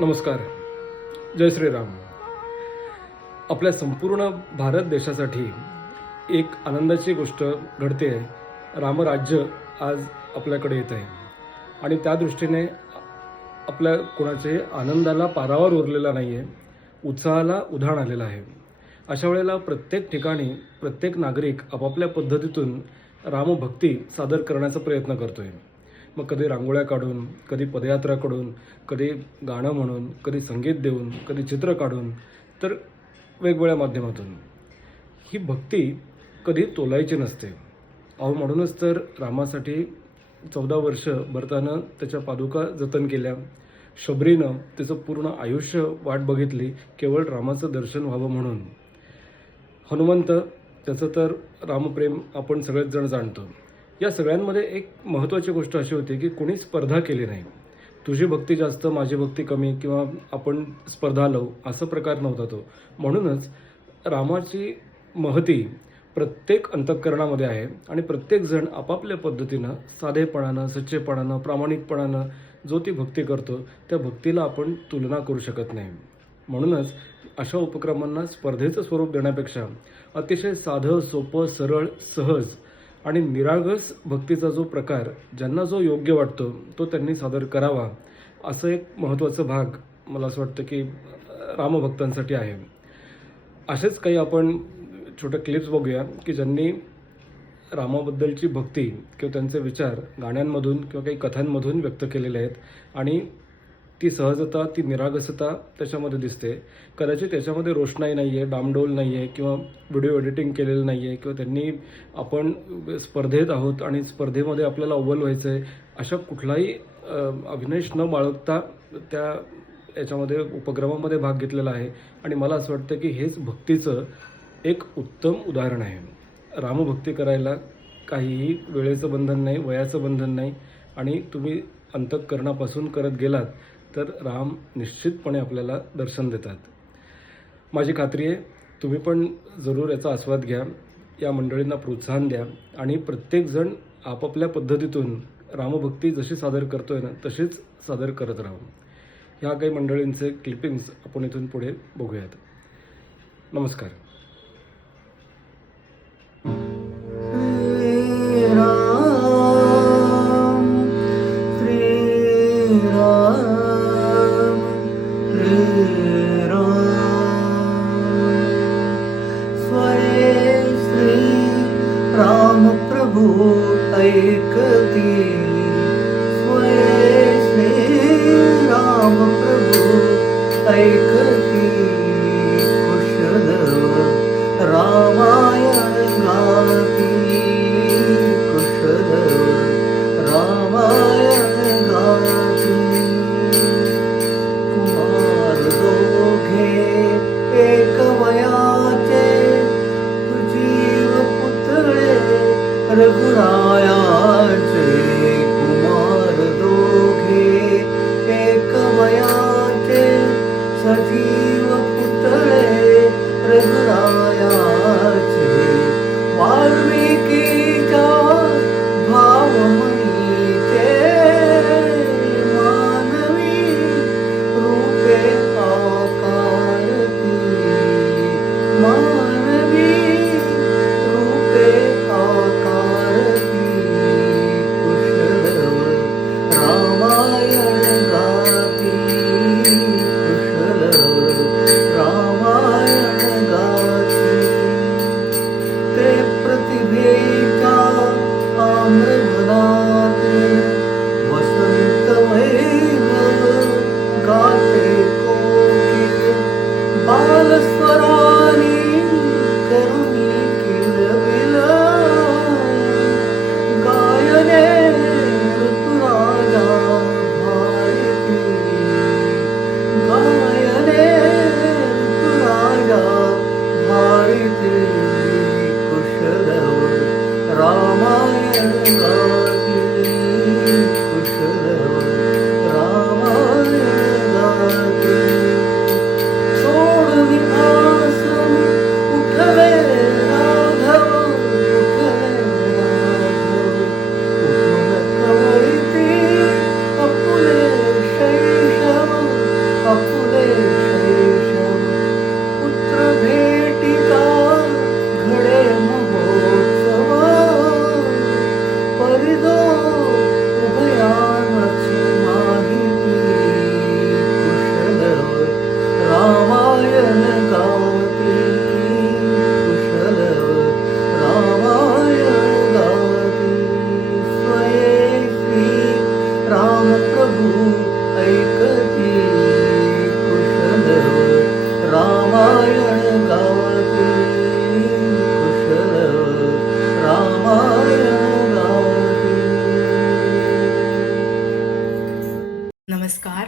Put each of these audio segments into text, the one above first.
नमस्कार. जय श्रीराम. आपल्या संपूर्ण भारत देशासाठी एक आनंदाची गोष्ट घडते आहे. रामराज्य आज आपल्याकडे येत आहे आणि त्या दृष्टीने आपल्या कोणाचे आनंदाला पारावर उरलेला नाही आहे, उत्साहाला उधाण आलेलं आहे. अशा वेळेला प्रत्येक ठिकाणी प्रत्येक नागरिक आपापल्या पद्धतीतून रामभक्ती सादर करण्याचा प्रयत्न करतो आहे. मग कधी रांगोळ्या काढून, कधी पदयात्रा काढून, कधी गाणं म्हणून, कधी संगीत देऊन, कधी चित्र काढून, तर वेगवेगळ्या माध्यमातून. ही भक्ती कधी तोलायची नसते. अहो, म्हणूनच तर रामासाठी 14 वर्ष भरतानं त्याच्या पादुका जतन केल्या. शबरीनं तिचं पूर्ण आयुष्य वाट बघितली केवळ रामाचं दर्शन व्हावं म्हणून. हनुमंत, त्याचं तर रामप्रेम आपण सगळेच जण जाणतो. या सगळ्यांमध्ये एक महत्त्वाची गोष्ट अशी होती की कोणी स्पर्धा केली नाही. तुझी भक्ती जास्त, माझी भक्ती कमी, किंवा आपण स्पर्धा लावू, असा प्रकार नव्हता तो. म्हणूनच रामाची महती प्रत्येक अंतःकरणामध्ये आहे आणि प्रत्येकजण आपापल्या पद्धतीनं साधेपणानं, सच्चेपणानं, प्रामाणिकपणानं जो ती भक्ती करतो, त्या भक्तीला आपण तुलना करू शकत नाही. म्हणूनच अशा उपक्रमांना स्पर्धेचं स्वरूप देण्यापेक्षा अतिशय साधं, सोपं, सरळ, सहज आणि निरागस भक्तीचा जो प्रकार ज्यांना जो योग्य वाटतो तो त्यांनी सादर करावा, असं एक महत्त्वाचं भाग मला असं वाटतं की रामभक्तांसाठी आहे. असेच काही आपण छोट्या क्लिप्स बघूया की ज्यांनी रामाबद्दलची भक्ती किंवा त्यांचे विचार गाण्यांमधून किंवा काही कथांमधून व्यक्त केलेले आहेत आणि ती सहजता, ती निरागसता त्याच्यामध्ये दिसते. कदाचित त्याच्यामध्ये रोषणाई नाही आहे, डामडोल नाही आहे, किंवा व्हिडिओ एडिटिंग केलेलं नाही आहे, किंवा त्यांनी आपण स्पर्धेत आहोत आणि स्पर्धेमध्ये आपल्याला अव्वल व्हायचं आहे, अशा कुठलाही अभिनय न बाळगता त्या याच्यामध्ये उपक्रमामध्ये भाग घेतलेला आहे. आणि मला असं वाटतं की हेच भक्तीचं एक उत्तम उदाहरण आहे. रामभक्ती करायला काहीही वेळेचं बंधन नाही, वयाचं बंधन नाही, आणि तुम्ही अंतःकरणापासून करत गेलात तर राम निश्चितपणे आपल्याला दर्शन देतात. माझी खात्री आहे तुम्ही पण जरूर याचा आस्वाद घ्या, या मंडळींना प्रोत्साहन द्या आणि प्रत्येकजण आपापल्या पद्धतीतून रामभक्ती जशी सादर करतोय ना तशीच सादर करत राहू. ह्या काही मंडळींचे क्लिपिंग्स आपण इथून पुढे बघूयात. नमस्कार. राम प्रभु ऐकती स्वये श्री राम प्रभु ऐकती कुशल प्रभू ऐकती कुशल रामायण गाती कुशल रामायण गाती. नमस्कार,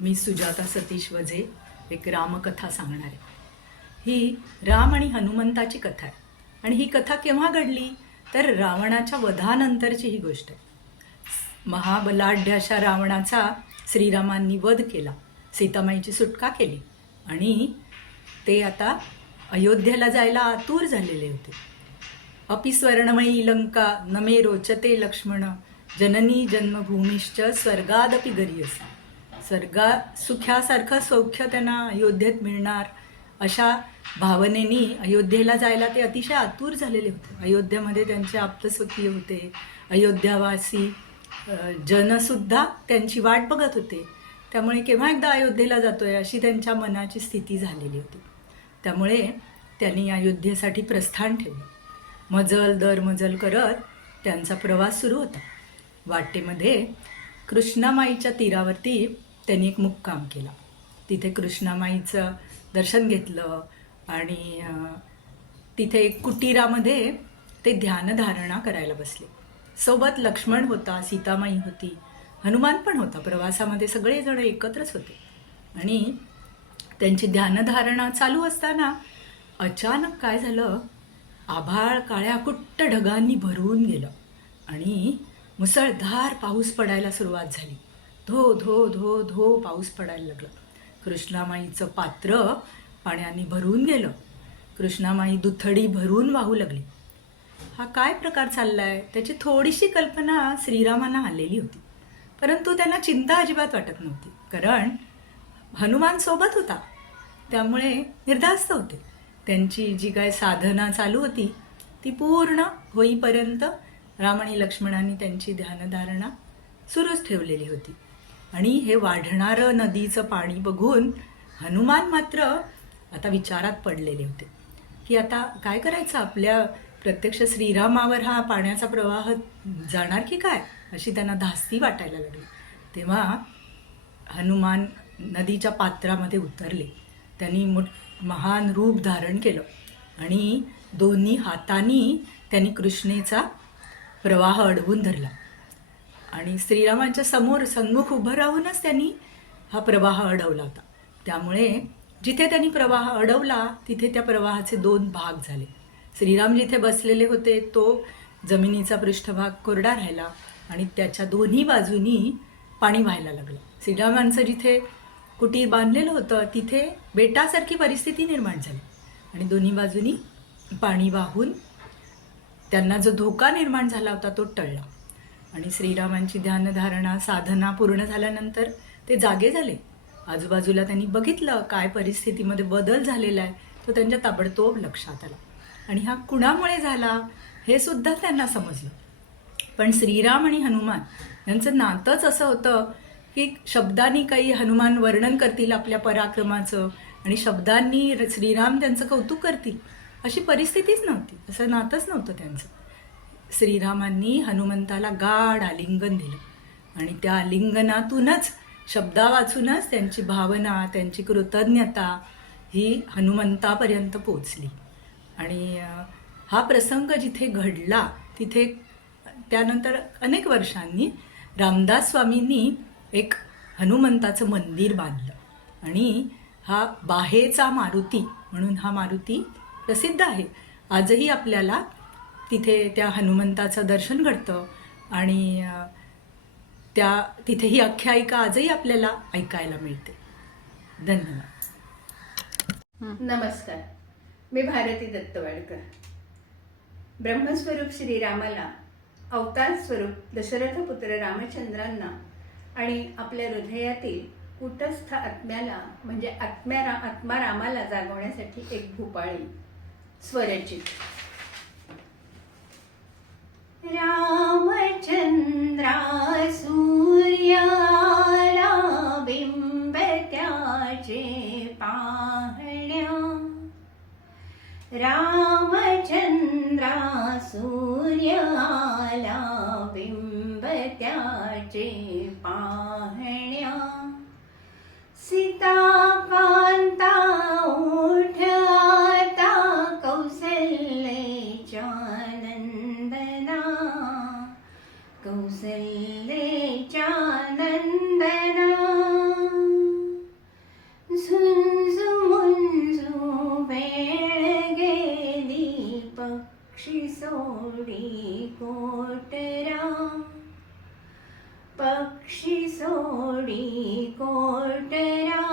मी सुजाता सतीश वझे, एक रामकथा सांगणार आहे. ही राम आणि हनुमंताची कथा आहे आणि ही कथा केव्हा घडली तर रावणाच्या वधानंतरची ही गोष्ट आहे. महाबलाढ्य अशा रावणाचा श्रीरामांनी वध केला, सीतामाईची सुटका केली आणि ते आता अयोध्येला जायला आतुर झालेले होते. अपि स्वर्णमयी लंका नमे रोचते लक्ष्मण जननी जन्मभूमिश्च स्वर्गादपि गरीयसी. सुख्यासारखं सौख्य त्यांना अयोध्येत मिळणार अशा भावनेनी अयोध्येला जायला ते अतिशय आतुर झालेले होते. अयोध्येमध्ये त्यांचे आप्तस्वकीय होते, अयोध्यावासी जनसुद्धा त्यांची वाट बघत होते. त्यामुळे केव्हा एकदा अयोध्येला जातोय अशी त्यांच्या मनाची स्थिती झालेली होती. त्यामुळे त्यांनी अयोध्येसाठी प्रस्थान ठेवलं. मजल दर मजल करत त्यांचा प्रवास सुरू होता. वाटेमध्ये कृष्णामाईच्या तीरावरती त्यांनी एक मुक्काम केला. तिथे कृष्णामाईचं दर्शन घेतलं आणि तिथे एक कुटीरामध्ये ते ध्यानधारणा करायला बसले. सोबत लक्ष्मण होता, सीतामाई होती, हनुमान पण होता. प्रवासामध्ये सगळेजण एकत्रच होते आणि त्यांची ध्यानधारणा चालू असताना अचानक काय झालं, आभाळ काळ्या कुट्ट ढगांनी भरून गेलं आणि मुसळधार पाऊस पडायला सुरुवात झाली. धो धो धो धो पाऊस पडायला लागला. कृष्णामाईचं पात्र पाण्याने भरून गेलं. कृष्णामाई दुथडी भरून वाहू लागली. हा काय प्रकार चाललाय त्याची थोडीशी कल्पना श्रीरामांना आलेली होती, परंतु त्यांना चिंता अजिबात वाटत नव्हती, कारण हनुमान सोबत होता. त्यामुळे निर्धास्त होते. त्यांची जी काय साधना चालू होती ती पूर्ण होईपर्यंत राम आणि लक्ष्मणांनी त्यांची ध्यानधारणा सुरूच ठेवलेली होती. आणि हे वाढणारं नदीचं पाणी बघून हनुमान मात्र आता विचारात पडलेले होते की आता काय करायचं, आपल्या प्रत्यक्ष श्रीरामावर हा पाण्याचा प्रवाह जाणार की काय, अशी त्यांना धास्ती वाटायला लागली. तेव्हा हनुमान नदीच्या पात्रामध्ये उतरले. त्यांनी महान रूप धारण केलं आणि दोन्ही हातांनी त्यांनी कृष्णेचा प्रवाह अडवून धरला आणि श्रीरामांच्या समोर सन्मुख उभं राहूनच त्यांनी हा प्रवाह अडवला होता. त्यामुळे जिथे त्यांनी प्रवाह अडवला तिथे त्या प्रवाहाचे दोन भाग झाले. श्रीराम जिथे बसलेले होते तो जमिनीचा पृष्ठभाग कोरडा राहिला आणि त्याच्या दोन्ही बाजूनी पाणी व्हायला लागलं. श्रीरामांचं जिथे कुटीर बांधलेलं होतं तिथे बेटासारखी परिस्थिती निर्माण झाली आणि दोन्ही बाजूनी पाणी वाहून त्यांना जो धोका निर्माण झाला होता तो टळला. आणि श्रीरामांची ध्यानधारणा साधना पूर्ण झाल्यानंतर ते जागे झाले. आजूबाजूला त्यांनी बघितलं काय परिस्थितीमध्ये बदल झालेला आहे तो त्यांच्या ताबडतोब लक्षात आला आणि हा कुणामुळे झाला हे सुद्धा त्यांना समजलं. पण श्रीराम आणि हनुमान यांचं नातंच असं होतं की शब्दांनी काही हनुमान वर्णन करतील आपल्या पराक्रमाचं आणि शब्दांनी श्रीराम त्यांचं कौतुक करतील अशी परिस्थितीच नव्हती, असं नातंच नव्हतं त्यांचं. श्रीरामांनी हनुमंताला गाढ आलिंगन दिलं आणि त्या आलिंगनातूनच शब्दा वाचूनच त्यांची भावना, त्यांची कृतज्ञता ही हनुमंतापर्यंत पोचली. आणि हा प्रसंग जिथे घडला तिथे त्यानंतर अनेक वर्षांनी रामदास स्वामींनी एक हनुमंताचं मंदिर बांधलं आणि हा बाहेचा मारुती म्हणून हा मारुती प्रसिद्ध आहे. आजही आपल्याला तिथे त्या हनुमंताचं दर्शन घडतं आणि तिथे ही आख्यायिका आजही आपल्याला ऐकायला मिळते. धन्यवाद. नमस्कार, मी भारती दत्तवाडकर. ब्रह्मस्वरूप श्रीरामाला अवतार स्वरूप दशरथपुत्र रामचंद्रांना आणि आपल्या हृदयातील कुटस्थ आत्म्याला म्हणजे आत्मा रामाला जागवण्यासाठी एक भूपाळी स्वरचित. रामचंद्रा सूर्याला बिंब त्याचे पाहण्या. रामचंद्रा सूर्याला बिंब त्याचे पाहण्या. पाहण्या सीता कांता ओठ आता कौसल्याच्या नंदना कौसल्याच्या नंदना झुंजू मुंजू वेळ गेली पक्षी सोडी कोटरा पक्षी सोडी कोटरा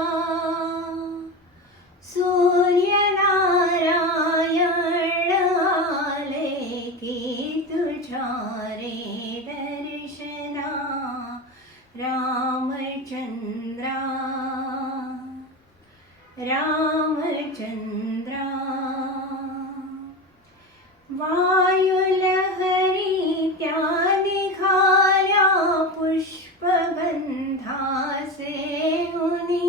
सूर्यनारायण आले की तुझ्या रे दर्शना रामचंद्रा रामचंद्रा वायुलहरी त्या निघाल्या पुष्पगंधासे उनी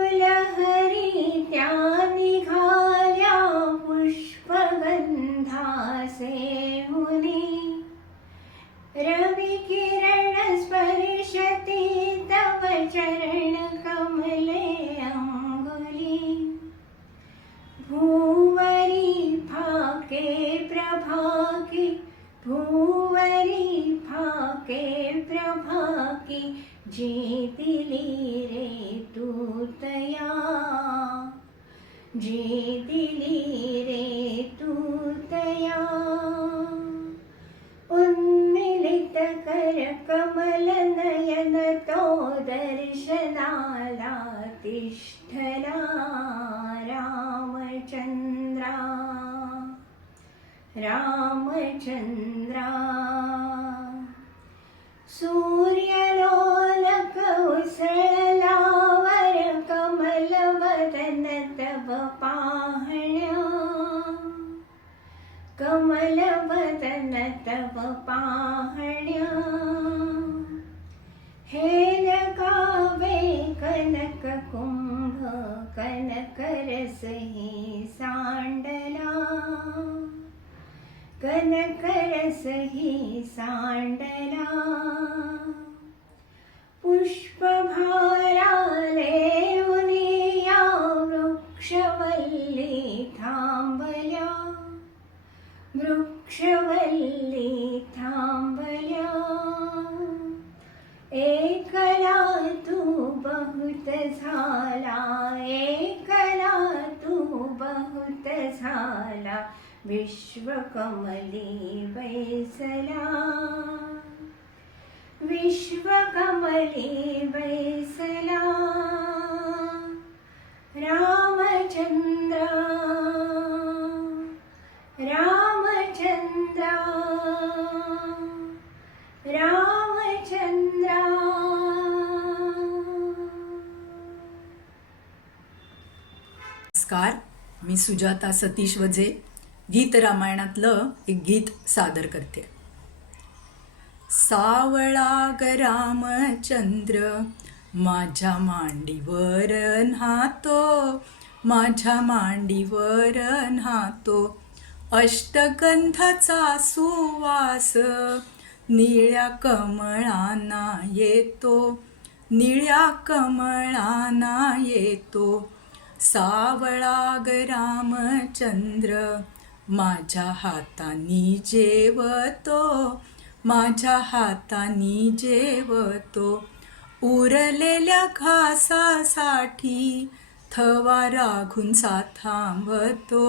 वायुलहरी त्या निघाल्या पुष्पगंधासे उनी रवि किरण स्पर्शती तव चरण कमले अंगुली भूवरी फाके प्रभाकी भूवरी फाके प्रभाकी जीतिली रे तूतया जीतिली रे तूतया उन्मिलित कर कमल नयन तो दर्शनाला तिष्ठला रामचंद्रा रामचंद्रा सूर्यलोलक उसळला वर कमल वदन तव पाहण्या कमल वदन तव पाहण्या हेल गावे कनक कुंभ कनक रसही सांडला कनक रसही सांडला पुष्पभाराले उनिया वृक्षवल्ली थांबल्या वृक्षवल्ली थांबल्या एकला तू बहुत झाला एकला तू बहुत झाला विश्वकमली बैसला विश्वकमली बैसला रामचंद्र रामचंद्र रामचंद्र नमस्कार, मी सुजाता सतीश वजे गीत रामायणातलं एक गीत सादर करते. सावळा ग रामचंद्र माझ्या मांडीवर न्हातो माझ्या मांडीवर न्हातो अष्टगंधाचा सुवास निळ्या कमळांना येतो निळ्या कमळांना येतो सावळा ग रामचंद्र माझ्या हातानी जेवतो माझ्या हातानी जेवतो उरलेल्या घासासाठी थवा राघुंचा थांबतो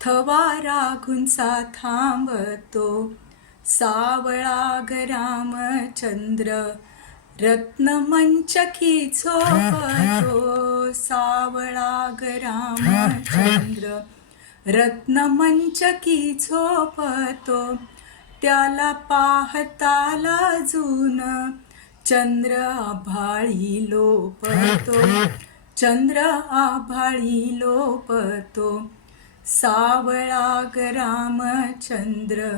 थवा राघुंचा थांबतो सावळा ग रामचंद्र रत्नमंचकी झोपतो सावळा ग रामचंद्र रत्नमंचकी झोपतो त्याला पाहताला जून चंद्र आभाळी लोपतो चंद्र आभाळी लोपतो सावळा ग रामचंद्र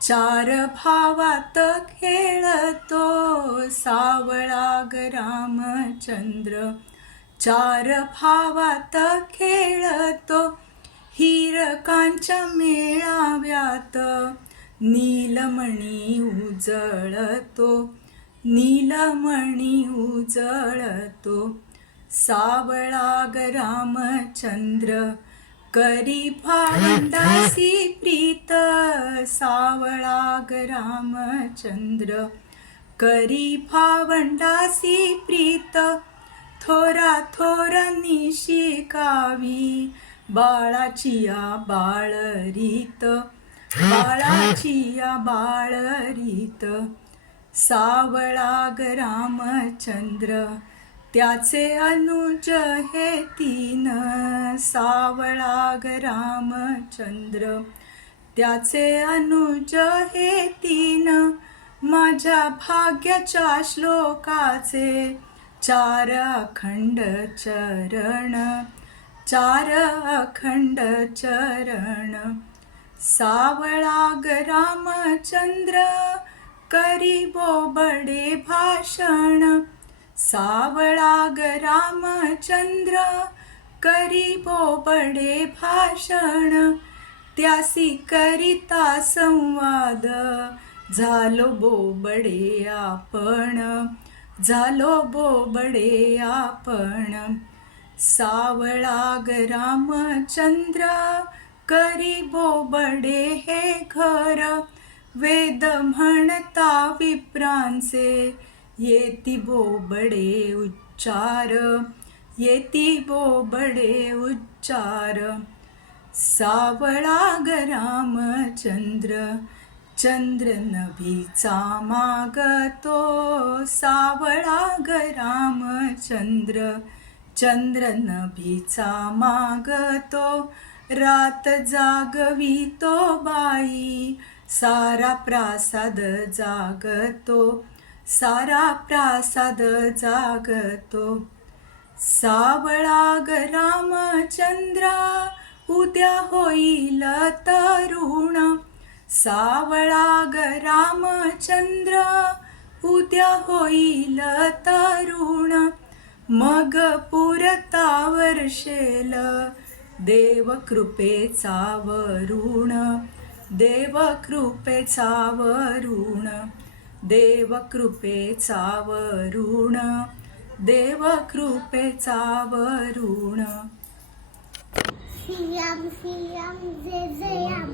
चार भावात खेळतो सावळा ग रामचंद्र चार भावात खेळतो हिरकांच्या मेळाव्यात नीलमणी उजळतो, नीलमणी उजळतो, सावळा ग रामचंद्र करी भावंडासी प्रीत, सावळा ग रामचंद्र करी भावंडासी प्रीत, थोरा थोरांनी शिकावी बाळाची या बाळरीत, बाळाची या बाळरीत, सावळा ग रामचंद्र त्याचे अनुज हे तीन, सावळा ग रामचंद्र त्याचे अनुज हे तीन, माझ्या भाग्याच्या श्लोकाचे चार अखंड चरण, चार अखंड चरण, सावळा ग रामचंद्र करी बोबडे भाषण, सावळा ग रामचंद्र करी बोबडे भाषण, त्यासी करिता संवाद झालो बोबडे आपण, झालो बोबडे आपण, सावळा ग रामचंद्र करी बोबडे हे घर, वेद म्हणता विप्रांचे येती बोबडे उच्चार, येती बोबडे उच्चार, सावळा ग रामचंद्र चंद्र नभीचा मागतो, सावळा ग रामचंद्र चंद्र नभीचा मागतो, रात जागवितो बाई सारा प्रासाद जागतो, सारा प्रासाद जागतो, सावळा ग रामचंद्र उद्या होईल तरुण, सावळा ग रामचंद्र उद्या होईल तरुण, मग पुरता वर्षेल देव कृपेचा वरुण, देव कृपेचा वरुण, देव कृपेचा वरुण, देव कृपेचा वरुण. श्रीराम श्रीराम जय जय राम.